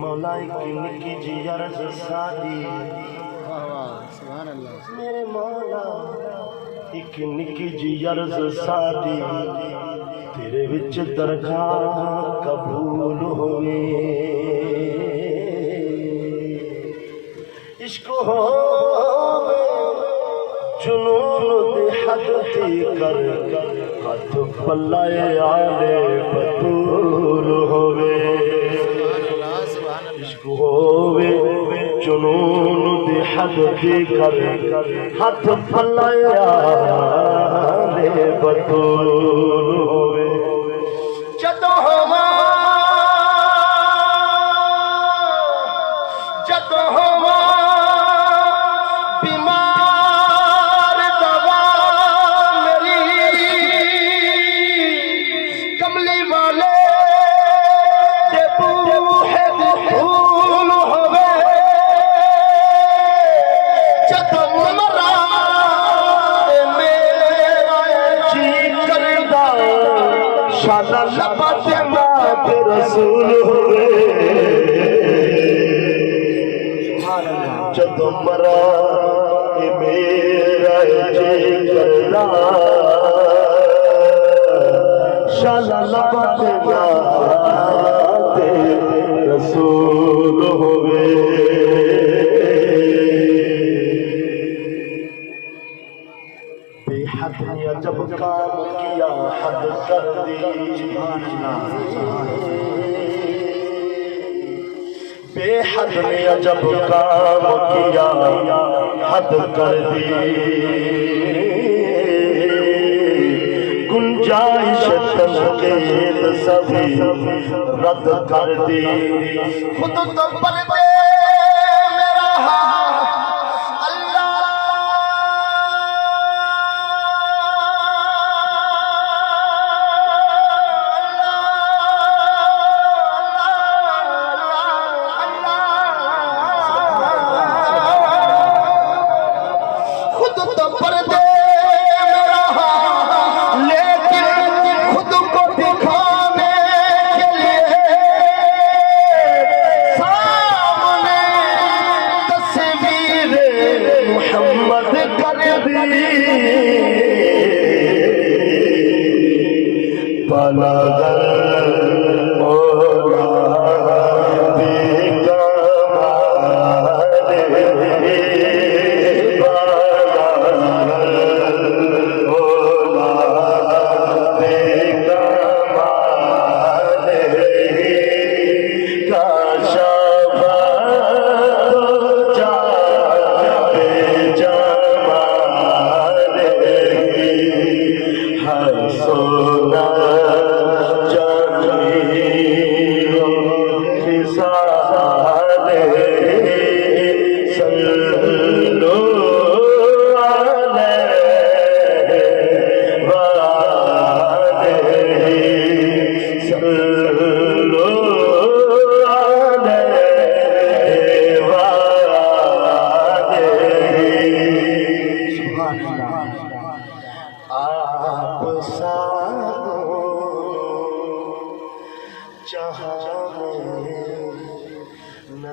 मौला की निकी जी अर्ज सादी मेरे मौला एक निकी जी अर्ज सादी तेरे विच दरगाह कबूल होवे इश्क होवे जुनून दे हद ते कर हाथ पल्लाए आले बतूल होवे इश्क होवे जुनून दे हद ते कर हाथ पल्लाए आले बतूल होवे जदों होवा बीमार दवा मेरी कमली वाले दे बूहे फूल होवे जदों मरा मेरा जी करदा शादा लबा ते मात रसूल होवे जदों मरा मेरा जी करदा शाला लबा ते मात रसूल होवे बेहद ने अजब काम किया हद कर दी बेहद ने अजब काम किया हद कर दी गुंजाइश तनकीद सभी रद्द कर दी खुद तो पर्दे मेरा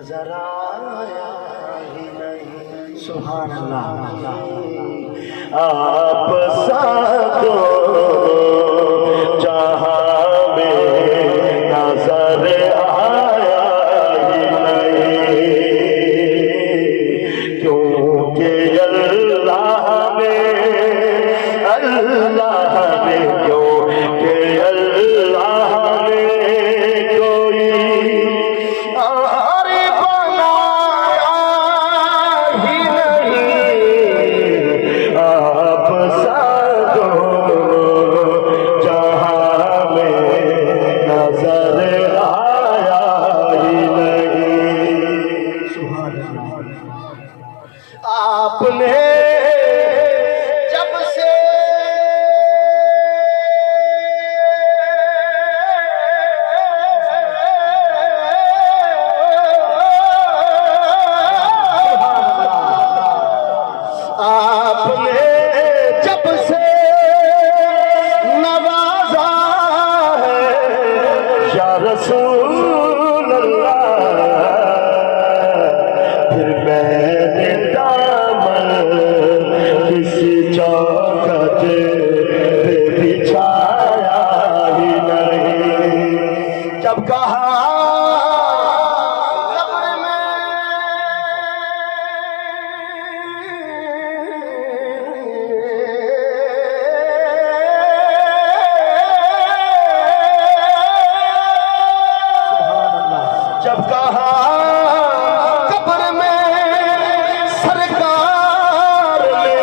नजर आया ही नहीं सुभान अल्लाह आप साको जहां में नजर आया ही नहीं क्योंकि अल्लाह में क्योंकि अल्लाह कब्र में जब कहा कब्र में सरकार ले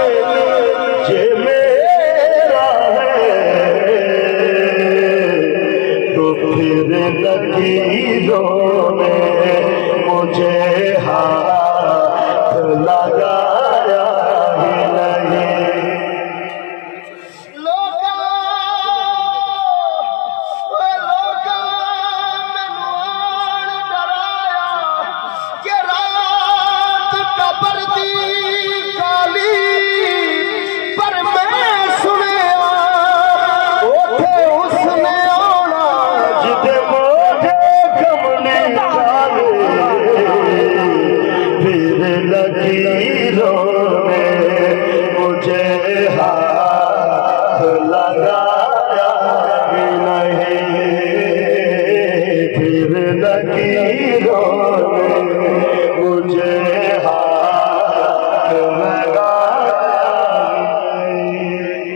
ये मेरा है, तो फिर लकीरों ने मुझे हाथ लगाया ही नहीं। लोका मैनू डराया कि रात कब्र दी काली, पर मैं सुनिया उठे उसने आना जिदे मोढ़े कमली काले, फिर लकीरों ने मुझे हाथ लगाया ही नहीं, फिर लकीरों ने मुझे हाथ लगाया ही नहीं।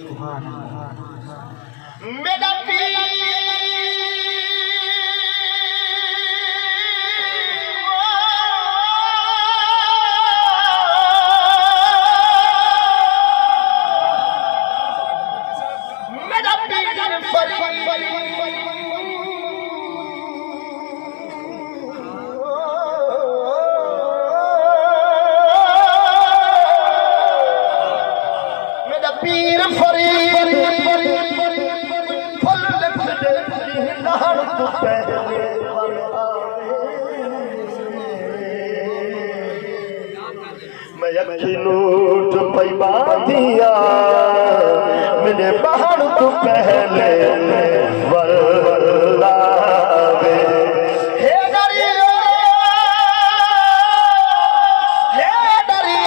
सुभान अल्लाह। मेरा पीर मेरा पीर मेरा पीर फरीद फल लिखदे नहर तू पहले मैं अखी नूट पई बांधिया मेरे बाहर तू पहले वल्लावे। हे डरी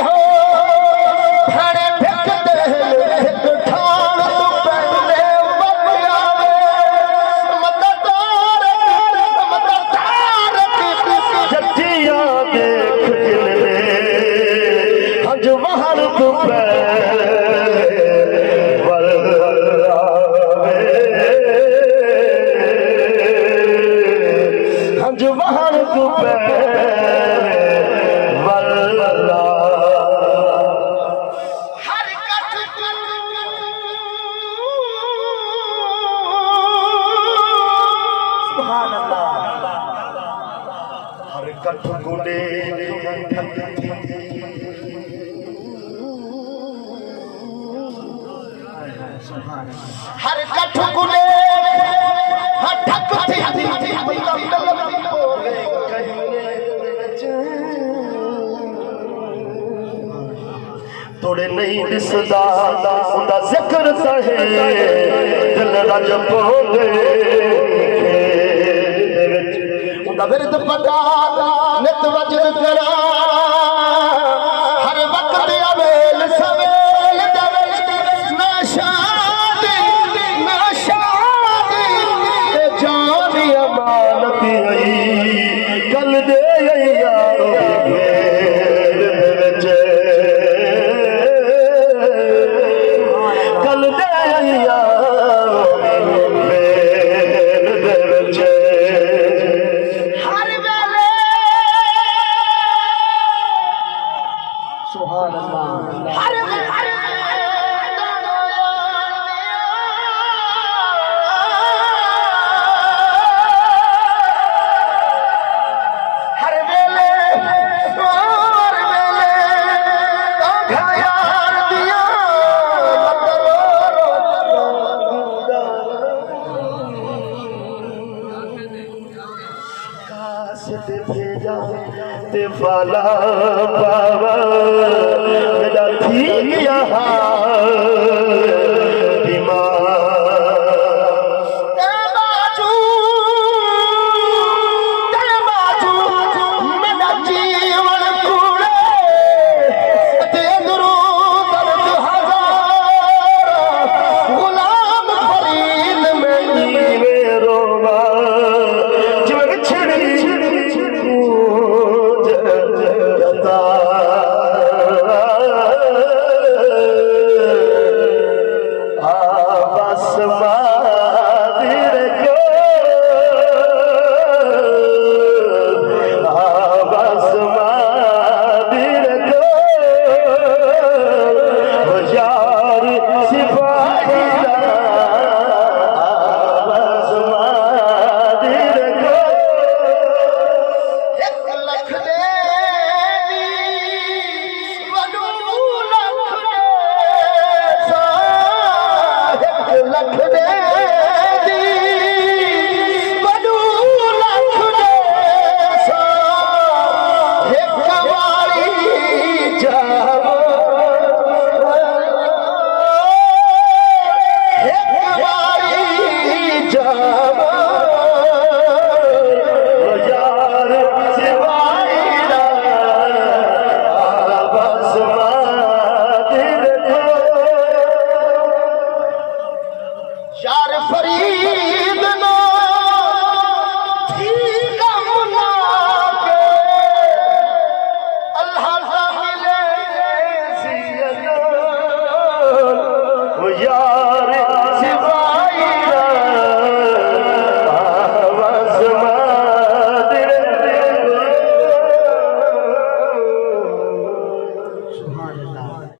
हो भड़े फेंकते एक ठाण तू पहले वल्लावे। मददार जट्टिया देख गिनने हज बाहर तू पहले वल्लावे। हज बाहर तू पहले वल्लावे। हर कठ गुडे हर कठ गुडे ठक थी थोड़े नहीं दिसदा उनका जिक्र सहे दिल रज पोगे उनका विरद पटा नित वजद करा हर वक्त अवेल सवेल ना शादी जान अमानत आई कल दे यारो से ते फाला बाबा मेरा थी यहाँ